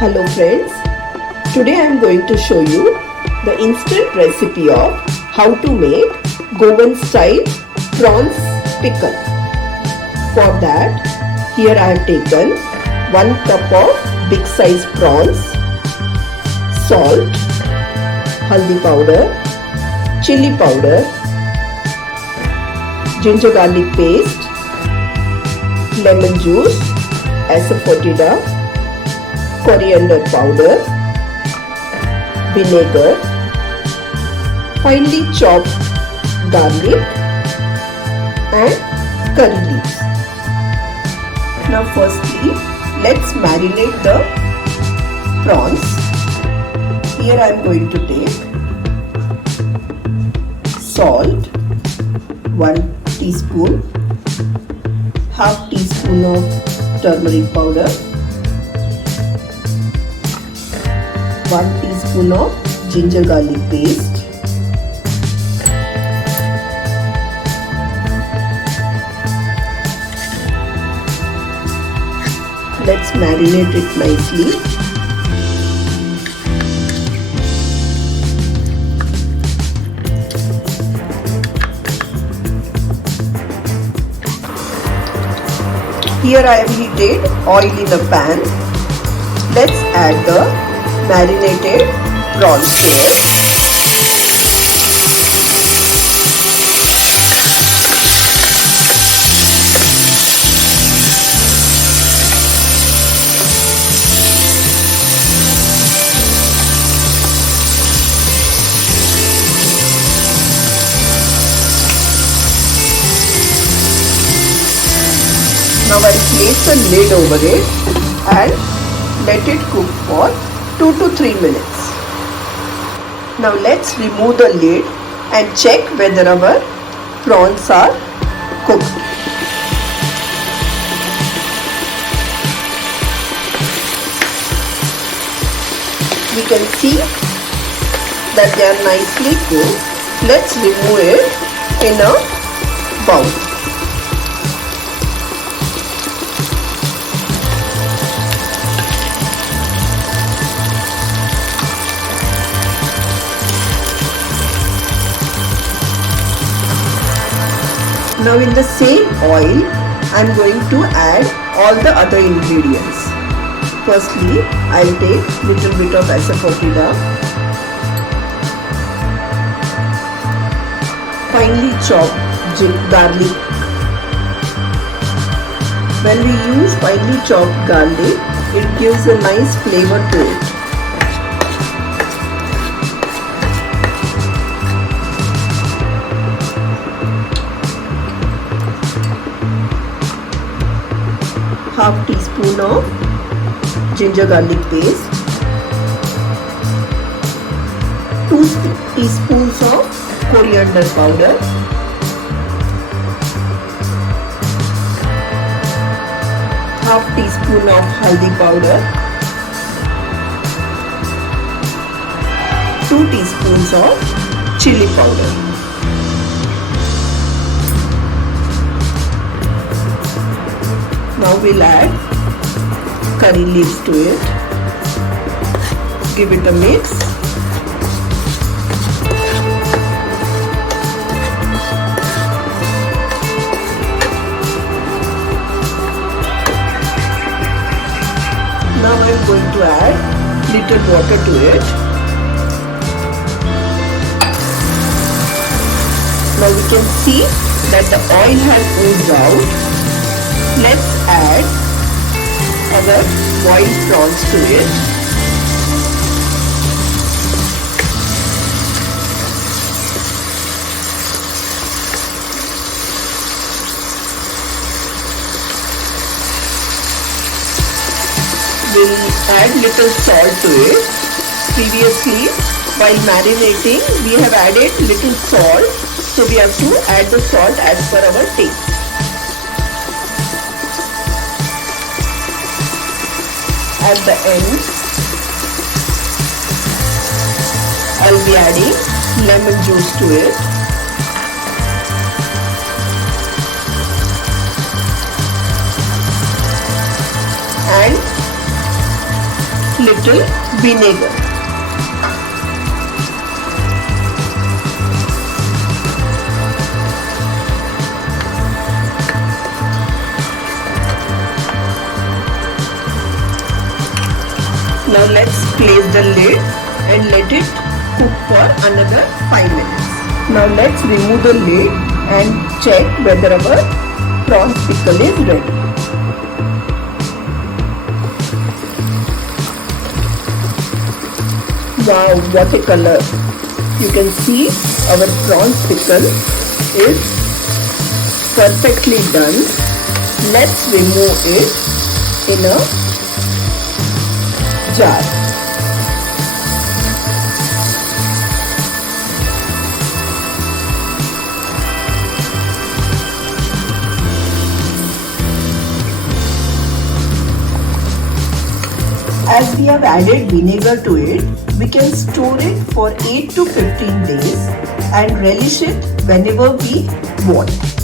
Hello friends, today I am going to show you the instant recipe of how to make Goan style prawns pickle. For that, here I have taken 1 cup of big size prawns, salt, haldi powder, chili powder, ginger garlic paste, lemon juice, asafoetida, coriander powder, vinegar, finely chopped garlic and curry leaves. Now firstly, let's marinate the prawns. Here I am going to take salt, 1 teaspoon, half teaspoon of turmeric powder, 1 teaspoon of ginger garlic paste, let's marinate it nicely. Here I have heated oil in a pan. Let's add the marinated prawns to it. Now I'll place a lid over it and let it cook for 2 to 3 minutes. Now let's remove the lid and check whether our prawns are cooked. We can see that they are nicely cooked. Let's remove it in a bowl. Now in the same oil, I am going to add all the other ingredients. Firstly, I will take little bit of asafoetida, finely chopped garlic. When we use finely chopped garlic, it gives a nice flavor to it. Half teaspoon of ginger garlic paste, 2 teaspoons of coriander powder, half teaspoon of haldi powder, 2 teaspoons of chili powder. Now we'll add curry leaves to it. Give it a mix. Now I'm going to add little water to it. Now we can see that the oil has oozed out. Let's add our boiled prawns to it. We'll add little salt to it. Previously, while marinating, we have added little salt, so we have to add the salt as per our taste. At the end, I'll be adding lemon juice to it. And little vinegar. Now let's place the lid and let it cook for another 5 minutes. Now let's remove the lid and check whether our prawns pickle is ready. Wow, what a color! You can see our prawns pickle is perfectly done. Let's remove it in a jar. As we have added vinegar to it, we can store it for 8 to 15 days and relish it whenever we want.